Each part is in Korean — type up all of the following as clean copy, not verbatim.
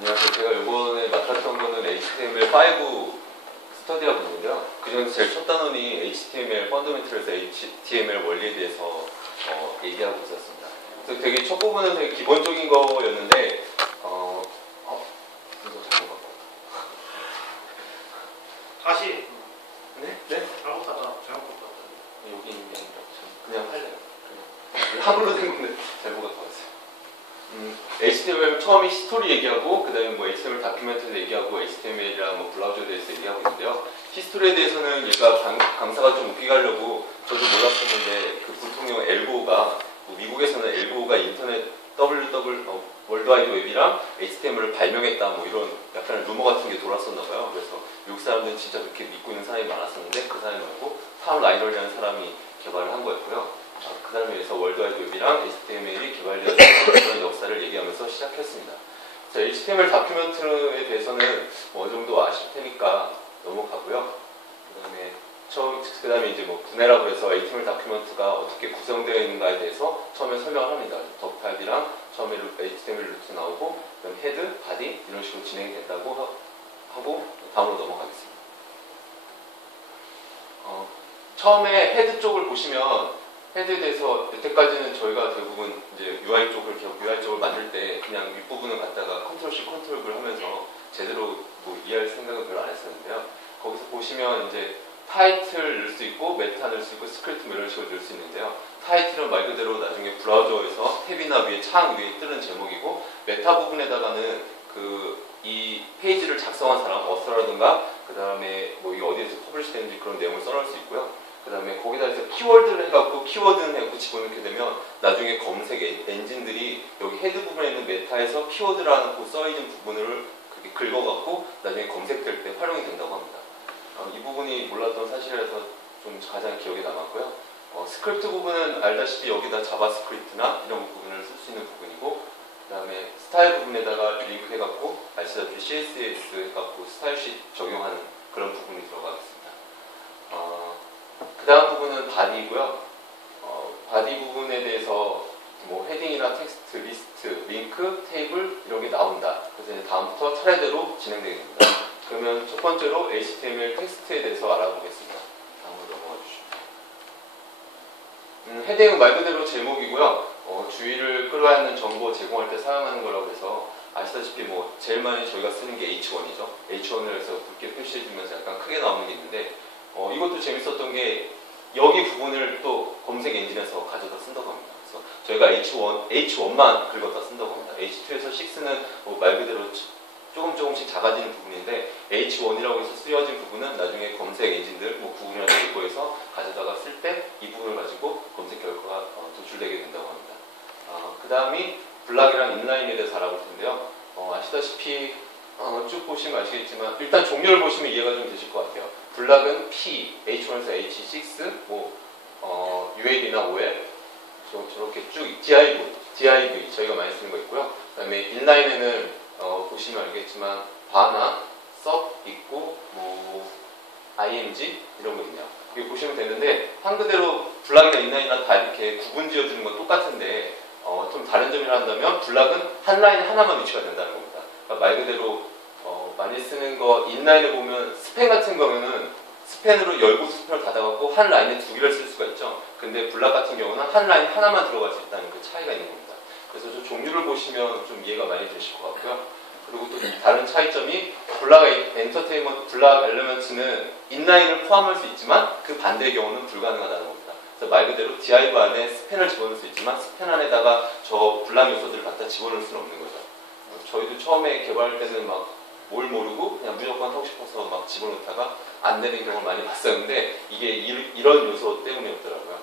안녕하세요. 제가 이번에 맡았던 거는 HTML5 스터디라고 있는데요. 그중에서 제일 첫 단원이 HTML 펀더멘털에서 HTML 원리에 대해서 얘기하고 있었습니다. 그래서 되게 첫 부분은 되게 기본적인 거였는데 이거 잘못 봤고 다시 네? 네? 잘못하다 잘못 봤다. 여기 있는 게 아니라 그냥 할래요. 그냥 한글로 된 건데 잘못 갖고 왔어요. HTML 처음에 히스토리 얘기하고 그 다음에 뭐 HTML 다큐멘트에서 얘기하고 HTML이랑 뭐 브라우저에 대해서 얘기하고 있는데요. 히스토리에 대해서는 얘가 강사가 좀 웃기게 하려고 저도 몰랐었는데 그 부통령 엘고가 미국에서는 엘고가 인터넷 월드와이드 웹이랑 HTML을 발명했다 뭐 이런 약간 루머 같은 게 돌았었나 봐요. 그래서 미국 사람들은 진짜 그렇게 믿고 있는 사람이 많았었는데 그 사람이 말고 탐 라이널이라는 사람이 개발을 한 거였고요. 그 다음에 그래서 월드와이드 웹이랑 HTML이 개발되었던 그런 역사를 얘기하면서 시작했습니다. 자, HTML 다큐멘트에 대해서는 뭐 어느 정도 아실 테니까 넘어가고요. 그 다음에 이제 뭐 분해라고 해서 HTML 다큐멘트가 어떻게 구성되어 있는가에 대해서 처음에 설명을 합니다. 덕5이랑 처음에 HTML 루트 나오고 그다음 헤드, 바디 이런 식으로 진행이 된다고 하고 다음으로 넘어가겠습니다. 처음에 헤드 쪽을 보시면 헤드에 대해서 여태까지는 저희가 대부분 이제 UI 쪽을 만들 때 그냥 윗부분을 갖다가 컨트롤 C, 컨트롤 V 하면서 제대로 뭐 이해할 생각은 별로 안 했었는데요. 거기서 보시면 이제 타이틀 넣을 수 있고 메타 넣을 수 있고 스크립트 뭐 이런 식으로 넣을 수 있는데요. 타이틀은 말 그대로 나중에 브라우저에서 탭이나 위에 창 위에 뜨는 제목이고 메타 부분에다가는 이 페이지를 작성한 사람, 어서라든가 그 다음에 뭐 이게 어디에서 퍼블리시 되는지 그런 내용을 써놓을 수 있고요. 그 다음에 거기다 해서 키워드를 해갖고 키워드는 해갖고 집어넣게 되면 나중에 검색 엔진들이 여기 헤드 부분에 있는 메타에서 키워드라고 써있는 부분을 그렇게 긁어갖고 나중에 검색될 때 활용이 된다고 합니다. 이 부분이 몰랐던 사실이라서 좀 가장 기억에 남았고요. 스크립트 부분은 알다시피 여기다 자바스크립트나 이런 부분을 쓸 수 있는 부분이고 그 다음에 스타일 부분에다가 링크 해갖고 아시다시피 CSS 해갖고 스타일शी트 적용하는 그런 부분이 들어가겠습니다. 그 다음 부분은 바디이고요. 바디 부분에 대해서 뭐 헤딩이나 텍스트, 리스트, 링크, 테이블 이런 게 나온다. 그래서 이제 다음부터 차례대로 진행되게 됩니다. 그러면 첫 번째로 HTML 텍스트에 대해서 알아보겠습니다. 다음으로 넘어가 주시죠. 헤딩은 말 그대로 제목이고요. 주의를 끌어야 하는 정보 제공할 때 사용하는 거라고 해서 아시다시피 뭐 제일 많이 저희가 쓰는 게 H1이죠. H1을 해서 굵게 표시해주면서 약간 크게 나오는 게 있는데 이것도 재밌었던 게 여기 부분을 또 검색 엔진에서 가져다 쓴다고 합니다. 그래서 저희가 H1만 긁었다 쓴다고 합니다. H2에서 6는 뭐 말 그대로 조금씩 작아지는 부분인데 H1이라고 해서 쓰여진 부분은 나중에 검색 엔진들 뭐 구글이나 네이버에서 가져다가 쓸 때 이 부분을 가지고 검색 결과가 도출되게 된다고 합니다. 그 다음이 블락이랑 인라인에 대해서 알아볼 텐데요. 아시다시피 쭉 보시면 아시겠지만 일단 종류를 보시면 이해가 좀 되실 것 같아요. 블락은 P, H1에서 H6, 뭐 UAV나 OL 저렇게 쭉 DIV 저희가 많이 쓰는 거 있고요. 그 다음에 인라인에는 보시면 알겠지만 바나, 섭 있고 뭐 IMG 이런 거 있네요. 여기 보시면 되는데 한그대로 블락이나 인라인이나 다 이렇게 구분 지어주는 건 똑같은데 좀 다른 점이라 한다면 블락은 한 라인 하나만 위치가 된다는 겁니다. 그러니까 말 그대로 많이 쓰는 거 인라인에 보면 스팬 같은 거면은 스팬으로 열고 스팬을 닫아갖고 한 라인에 두 개를 쓸 수가 있죠. 근데 블락 같은 경우는 한 라인 하나만 들어갈 수 있다는 그 차이가 있는 겁니다. 그래서 저 종류를 보시면 좀 이해가 많이 되실 것 같고요. 그리고 또 다른 차이점이 블락 엘리먼트는 인라인을 포함할 수 있지만 그 반대의 경우는 불가능하다는 겁니다. 그래서 말 그대로 div 안에 스팬을 집어넣을 수 있지만 스팬 안에다가 저 블락 요소들을 갖다 집어넣을 수는 없는 거죠. 저희도 처음에 개발할 때는 막 뭘 모르고 그냥 무조건 하고 싶어서 막 집어넣다가 안 되는 경우를 많이 봤었는데 이게 이런 요소 때문이었더라고요.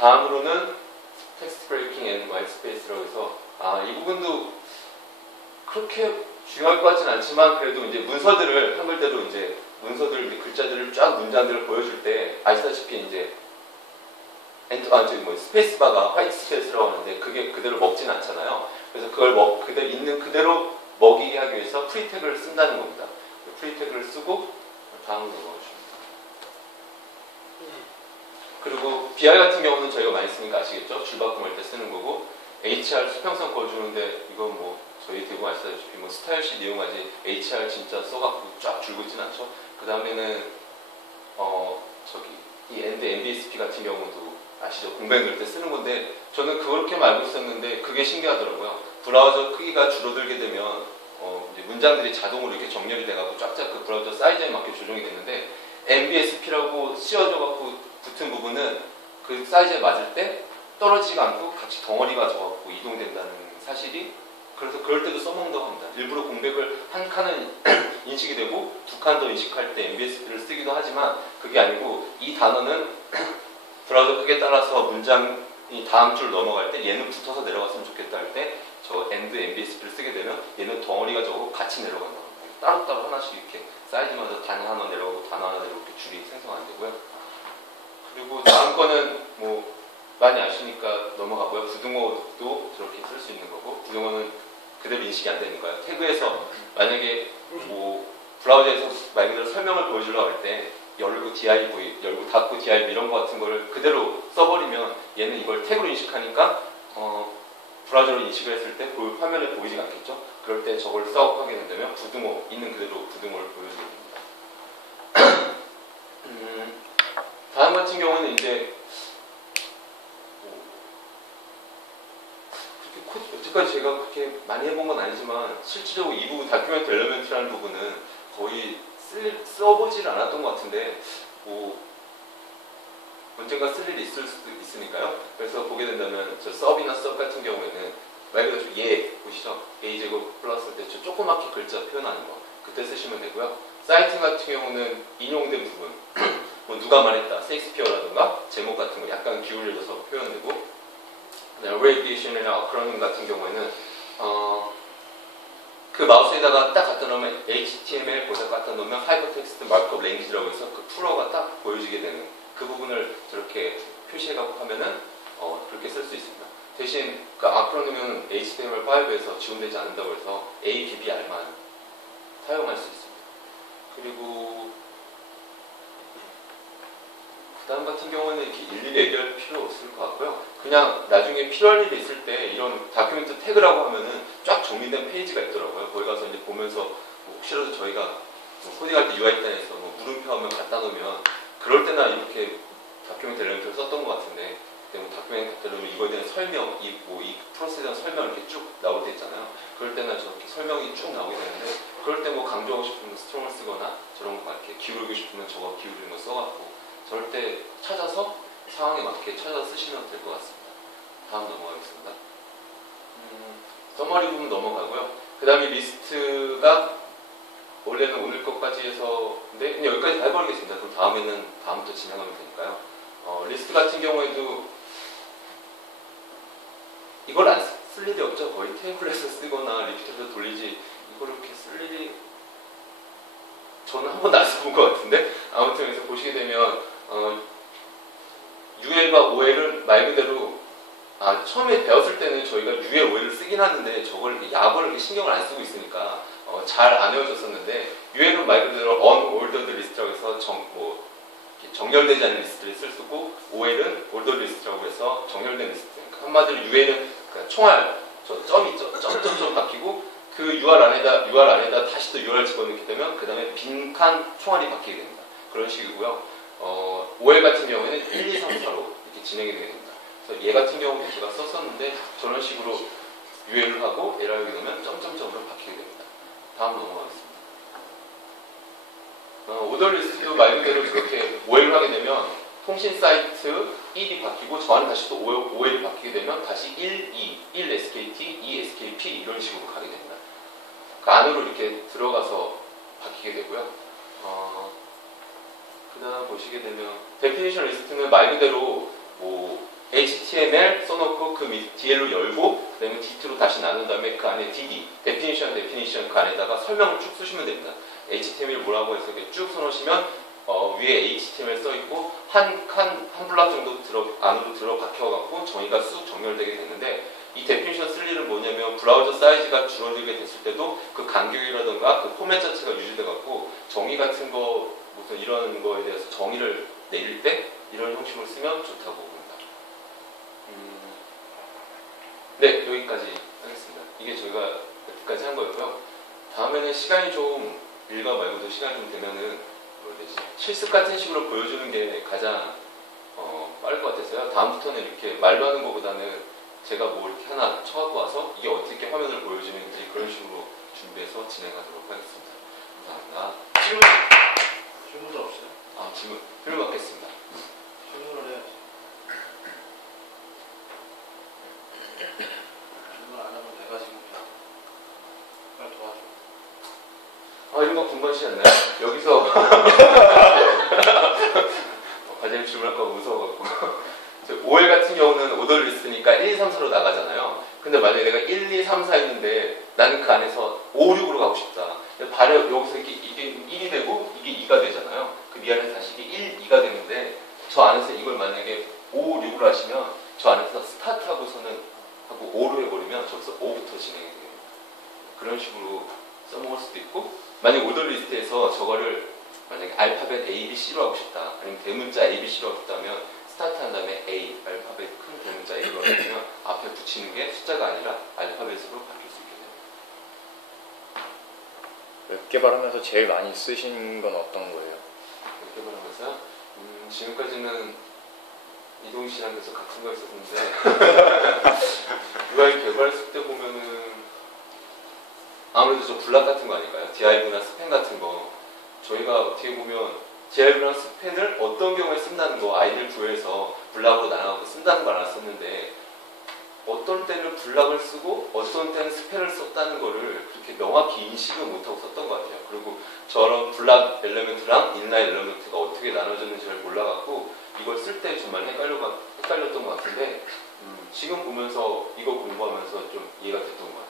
다음으로는 텍스트 브레이킹 앤 화이트 스페이스라고 해서 이 부분도 그렇게 중요할 것 같진 않지만 그래도 이제 문서들을 한글대로 이제 문서들 글자들을 쫙 문장들을 보여줄 때 아시다시피 이제 스페이스바가 화이트 스페이스라고 하는데 그게 그대로 먹진 않잖아요. 그래서 그걸 있는 그대로 먹이게 하기 위해서 프리태그를 쓴다는 겁니다. 프리태그를 쓰고 다음으로 넘어가주십니다. 그리고 BI 같은 경우는 저희가 많이 쓰니까 아시겠죠? 줄바꿈할 때 쓰는 거고 HR 수평성 걸어주는데 이건 뭐 저희 대부분 아시다시피 뭐 스타일시 이용하지 HR 진짜 써갖고 쫙 줄고 있진 않죠. 그 다음에는 저기 이 엔드 MBSP 같은 경우도 아시죠? 공백 넣을 때 쓰는 건데 저는 그렇게 알고 있었는데 그게 신기하더라고요. 브라우저 크기가 줄어들게 되면 이제 문장들이 자동으로 이렇게 정렬이 돼갖고 쫙쫙 그 브라우저 사이즈에 맞게 조정이 됐는데 MBSP라고 씌워져갖고 붙은 부분은 그 사이즈에 맞을 때 떨어지지가 않고 같이 덩어리가 져갖고 이동된다는 사실이 그래서 그럴 때도 써먹는다고 합니다. 일부러 공백을 한 칸은 인식이 되고 두 칸 더 인식할 때 MBSP를 쓰기도 하지만 그게 아니고 이 단어는 브라우저 크기에 따라서 문장이 다음 줄 넘어갈 때 얘는 붙어서 내려갔으면 좋겠다 할 때 저 엔드 MBSP를 쓰게 되면 얘는 덩어리가 저고 같이 내려간다고 합니다. 따로따로 하나씩 이렇게 사이즈마다 단어 하나 내려가고 단어 하나 내려가고 이렇게 줄이 생성안 되고요. 그리고 다음 거는 뭐 많이 아시니까 넘어가고요. 부등호도 저렇게 쓸 수 있는 거고 부등호는 그대로 인식이 안 되니까요. 태그에서 만약에 뭐 브라우저에서 말 그대로 설명을 보여주려고 할 때 열고 div, 열고 닫고 div 이런 거 같은 거를 그대로 써버리면 얘는 이걸 태그로 인식하니까 브라우저로 인식을 했을 때 화면에 보이지가 않겠죠. 그럴 때 저걸 하게 된다면 부등호 있는 그대로 부등호를 보여주게 됩니다. 다음 같은 경우는 이제 여태까지 제가 그렇게 많이 해본 건 아니지만 실질적으로 이 부분 다큐멘트 엘리먼트라는 부분은 거의 써보질 않았던 것 같은데 뭐 언젠가 쓸 일이 있을 수도 있으니까요. 그래서 보게 된다면 저 서브이나 섭 같은 경우에는 말 그대로 얘 보시죠. a제곱 플러스 때 저 조그맣게 글자 표현하는 거 그때 쓰시면 되고요. 사이트 같은 경우는 인용된 부분 뭐 누가 말했다 셰익스피어라든가 제목 같은 거 약간 기울여져서 표현되고 abbreviation이나 acronym 같은 경우에는 그 마우스에다가 딱 갖다 놓으면 HTML 보다 갖다 놓으면 하이퍼텍스트 마크업 랭귀지라고 해서 그 풀어가 딱 보여지게 되는 그 부분을 저렇게 표시해갖고 하면은 그렇게 쓸 수 있습니다. 대신 그 acronym은 HTML5에서 지원되지 않는다고 해서 ABBR만 사용할 수 있습니다. 그리고 그 다음 같은 경우는 이렇게 일일이 얘기할 필요 없을 것 같고요. 그냥 나중에 필요할 일이 있을 때 이런 다큐멘트 태그라고 하면은 쫙 정리된 페이지가 있더라고요. 거기 가서 이제 보면서 뭐 혹시라도 저희가 뭐 코딩할 때 UI단에서 뭐 물음표 하면 갖다 놓으면 그럴 때나 이렇게 다큐멘트 엘리먼트를 썼던 것 같은데 뭐 다큐멘트 갖다 놓으면 이거에 대한 설명, 이 프로세스에 대한 설명 이렇게 쭉 나올 때 있잖아요. 그럴 때나 저렇게 설명이 쭉 나오게 되는데 그럴 때 뭐 강조하고 싶으면 스트롱을 쓰거나 저런 거 이렇게 기울이고 싶으면 저거 기울이는 거 써갖고 저럴 때 찾아서 상황에 맞게 찾아서 쓰시면 될 것 같습니다. 다음 넘어가겠습니다. 서머리 부분 넘어가고요. 그 다음에 리스트가 원래는 오늘 것까지 해서 근데 그냥 여기까지 다 해버리겠습니다. 그럼 다음부터 진행하면 되니까요. 리스트 같은 경우에도 이걸 안 쓸 일이 없죠. 거의 테이블에서 쓰거나 리피터에서 돌리지 이걸 이렇게 쓸 일이 저는 한 번도 안 써본 것 같은데 아무튼 여기서 보시게 되면 UL과 OL을 말 그대로 처음에 배웠을 때는 저희가 UL, OL을 쓰긴 하는데 저걸 약을 이렇게 신경을 안 쓰고 있으니까 잘 안 외워졌었는데 UL은 말 그대로 unordered list라고 해서 정렬되지 않은 리스트를 쓸 수고 OL은 ordered list라고 해서 정렬된 리스트. 그러니까 한마디로 UL은 총알 점 있죠. 점점점 바뀌고 그 UR 안에다 다시 또 UR 집어넣게 되면 그 다음에 빈칸 총알이 바뀌게 됩니다. 그런 식이고요. OL 같은 경우에는 1, 2, 3, 4로 이렇게 진행이 되게 됩니다. 그래서 얘 같은 경우는 제가 썼었는데 저런 식으로 UL을 하고 LR을 넣으면 점점점으로 바뀌게 됩니다. 다음 넘어가겠습니다. 오더 리스트도 말 그대로 이렇게 OL을 하게 되면 통신 사이트 1이 바뀌고 저 안에 다시 또 OL이 바뀌게 되면 다시 1, 2, 1 SKT, 2 SKP 이런 식으로 가게 됩니다. 그 안으로 이렇게 들어가서 바뀌게 되고요. 그 다음 보시게 되면 데피니션 리스트는 말 그대로 HTML 써놓고 그 밑 DL로 열고 그 다음에 D2로 다시 나눈 다음에 그 안에 DD, 데피니션 그 안에다가 설명을 쭉 쓰시면 됩니다. HTML 뭐라고 해서 이렇게 쭉 써놓으시면 위에 HTML 써있고 한 블락 정도 안으로 들어 박혀갖고 정의가 쑥 정렬되게 됐는데 이 데피니션 쓸 일은 뭐냐면 브라우저 사이즈가 줄어들게 됐을 때도 그 간격이라든가 그 포맷 자체가 유지돼갖고 정의 같은 거 무슨 이런 거에 대해서 정의를 내릴 때 이런 형식으로 쓰면 좋다고 봅니다. 네, 여기까지 하겠습니다. 이게 저희가 여기까지 한 거였고요. 다음에는 시간이 좀 일과 말고도 시간이 좀 되면은 뭐 되지? 실습 같은 식으로 보여주는 게 가장 빠를 것 같아서요. 다음부터는 이렇게 말로 하는 것보다는 제가 뭐 이렇게 하나 쳐갖고 와서 이게 어떻게 화면을 보여주는지 그런 식으로 준비해서 진행하도록 하겠습니다. 감사합니다. 질문도 없어요? 질문 받겠습니다. 질문을 해야지. 질문 안 하면 내가 지금 빨리 도와줘. 이런 거 궁금하시지 않나요? 여기서 과장님 질문할까 무서워갖고 5일 같은 경우는 오더 리스트니까 1, 2, 3, 4로 나가잖아요. 근데 만약에 내가 1, 2, 3, 4 했는데 나는 그 안에서 5, 6으로 가고 싶다. 발을 여기서 이게 1이 되고 이게 2가 되잖아요. 그 미안해 다시 이게 1, 2가 되는데 저 안에서 이걸 만약에 5, 6으로 하시면 저 안에서 스타트하고서는 하고 5로 해버리면 저기서 5부터 진행이 돼요. 그런 식으로 써먹을 수도 있고 만약 오더 리스트에서 저거를 만약에 알파벳 A, B, C로 하고 싶다. 아니면 대문자 A, B, C로 하고 싶다면 스타트한 다음에 A, 알파벳 큰 대문자 A로 하면 앞에 붙이는 게 숫자가 아니라 알파벳으로 바뀔 수 있게 됩니다. 웹 개발하면서 제일 많이 쓰신 건 어떤 거예요? 웹 개발하면서요? 지금까지는 이동 씨랑 계속 같은 거 했었는데 UI 개발했을 때 보면은 아무래도 저 블락 같은 거 아닐까요? div나 스팬 같은 거 저희가 어떻게 보면 div랑 스팬을 어떤 경우에 쓴다는 거 아이디를 구해서 블락으로 나눠서 쓴다는 걸 알았었는데 어떤 때는 블락을 쓰고 어떤 때는 스팬을 썼다는 거를 그렇게 명확히 인식을 못하고 썼던 것 같아요. 그리고 저런 블락 엘리멘트랑 인라인 엘리멘트가 어떻게 나눠졌는지 잘 몰라갖고 이걸 쓸 때 정말 헷갈렸던 것 같은데 지금 보면서 이거 공부하면서 좀 이해가 됐던 것 같아요.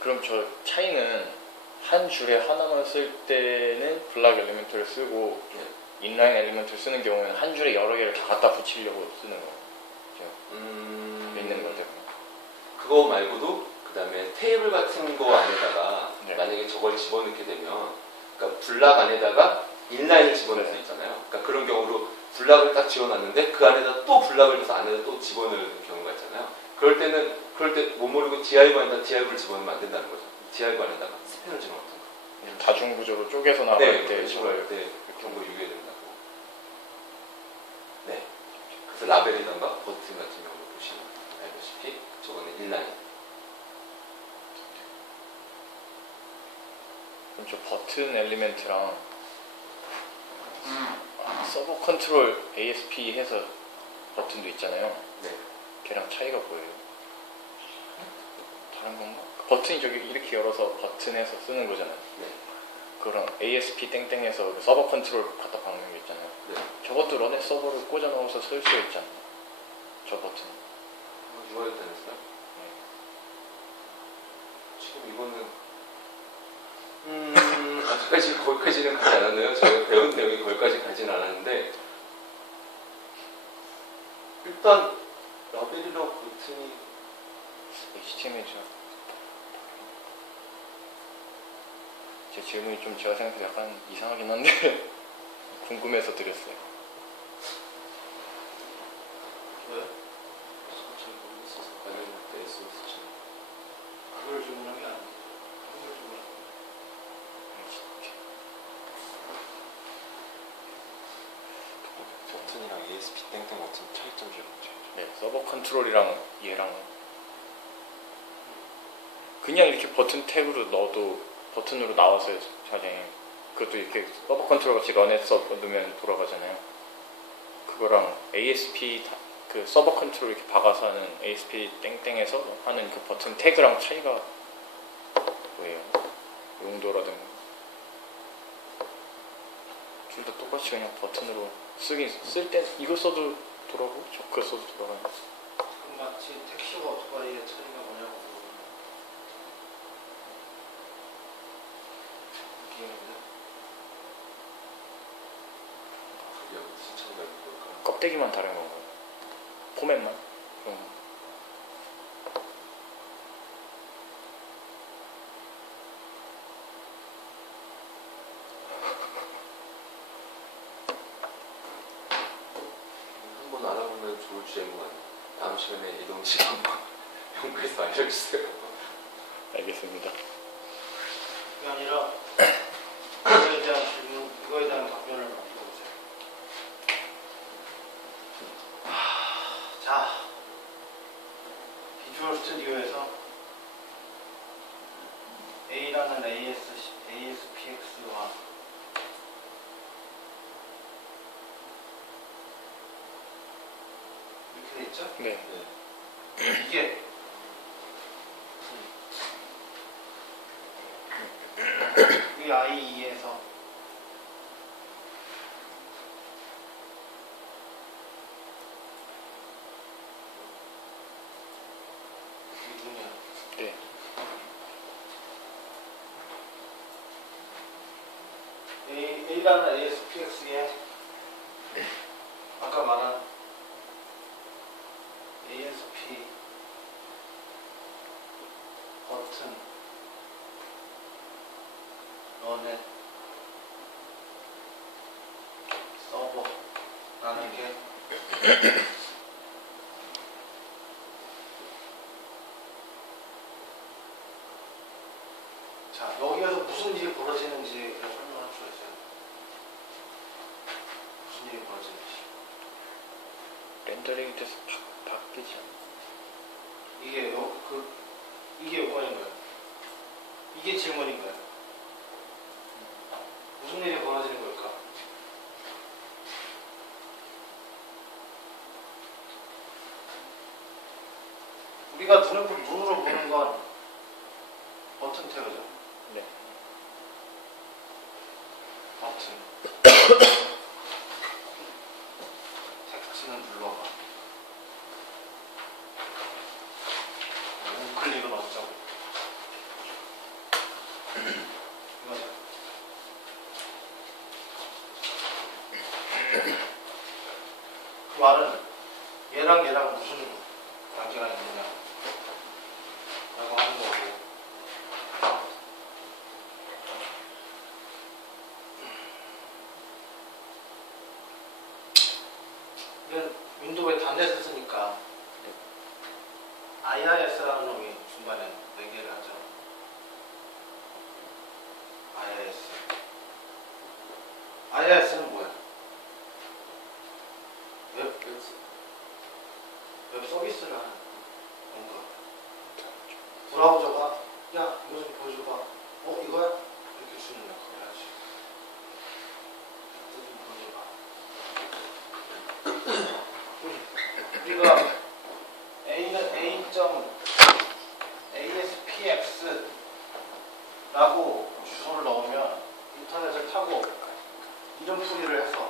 그럼 저 차이는 한 줄에 하나만 쓸 때는 블락 엘리멘트를 쓰고 인라인 엘리멘트를 쓰는 경우에는 한 줄에 여러 개를 다 갖다 붙이려고 쓰는 거예요. 있는 것 때문에. 그거 말고도 그 다음에 테이블 같은 거 안에다가 네. 만약에 저걸 집어넣게 되면 그러니까 블락 안에다가 인라인을 집어넣을 수 있잖아요. 그러니까 그런 경우로 블락을 딱 지어놨는데 그 안에다 또 블락을 넣어서 안에다 또 집어넣는 경우가 있잖아요. 그럴 때 못 모르고 div 안에다 div를 집어넣으면 안 된다는 거죠. div 안에다가 스펜을 집어넣는 거. 다중구조로 쪼개서 나갈 네, 때 그런 식으로 할 때 그 경고 유의해야 된다고. 네. 그래서 라벨이던가 버튼 같은 경우 보시면 알다시피 저거는 인라인. 그럼 저 버튼 엘리멘트랑 서버 컨트롤 ASP 해서 버튼도 있잖아요. 네. 걔랑 차이가 뭐예요? 다른 건가? 버튼이 저기 이렇게 열어서 버튼에서 쓰는 거잖아요. 네. 그럼 ASP 땡땡에서 그 서버 컨트롤 갖다 박는 게 있잖아요. 네. 저것도 런에 서버를 꽂아 넣어서 쓸 수 있잖아요. 저 버튼. 누가 했다면서요? 지금 이거는 아직까지 거기까지는 가지 않았네요. 저희가 배운 내용이 거기까지 가지는 않았는데 일단 라벨이랑 버튼이 HTML이죠. 제 질문이 좀 제가 생각해도 약간 이상하긴 한데 궁금해서 드렸어요. 왜? 잘 모르겠어서 관련 때 쓰였었죠. 그걸 질문한 게 아니야. 그걸 질문한 거야. 버튼이랑 ESP 땡땡 버튼 차이점 좀 있죠. 네, 서버 컨트롤이랑 얘랑 그냥 이렇게 버튼 태그로 넣어도 버튼으로 나와서요, 사장님. 그것도 이렇게 서버 컨트롤 같이 런에서 넣으면 돌아가잖아요. 그거랑 ASP 그 서버 컨트롤 이렇게 박아서 하는 ASP 땡땡에서 하는 그 버튼 태그랑 차이가 뭐예요? 용도라든가 둘 다 똑같이 그냥 버튼으로 쓸 때 이거 써도 돌아가고 저거 써도 돌아가요. 그럼 마치 택시와 오토바이의 차이가 뭐냐고 느끼는데 그게 무슨 차이가 있는 걸까? 껍데기만 다른 건가요? 포맷만? 그런 거. 한번 알아보면 좋을 주제인 것 같아요. 다음 시간에 이동 씨 한번 연구해서 알려주세요. 알겠습니다. 그게 아니라 이거에 대한 질문, 이거에 대한 답변을 만들어보세요. 자, 비주얼 스튜디오에서 A라는 ASPX와 이렇게 돼 있죠? 네. 이게 이 I2에서 이게 뭐냐? 네. A라는 ASPX에 아까 말한 ASP 버튼 런넷 서버라는 게 자, 여기에서 무슨 일이 벌어지는지 설명할 수가 있어요. 무슨 일이 벌어지는지. 렌더링이 돼서 바뀌지 않아요. 이게 요건인 거예요. 이게 질문인 거예요. 무슨 일이 벌어지는 걸까? 우리가 눈으로 보는 건 버튼 태그죠. 네. 버튼. 텍스트는 눌러봐. 우클릭은 어쩌고. 이거죠. 그 말은 얘랑 무슨 관계가 있느냐 라고 하는 거고, 이건 윈도우에 단넷을 쓰니까 IIS라는 놈이 중간에 연결을 하죠. IIS는 뭐야? 웹 서비스를 하는 뭔가. 브라우저가 야 이거 좀 보여줘봐. 이거야? 이렇게 주는 역할을 하지. 이거 좀 보여줘봐. 우리가 A는 A.ASPX 라고 주소를 넣으면 인터넷을 타고 이름 풀이를 해서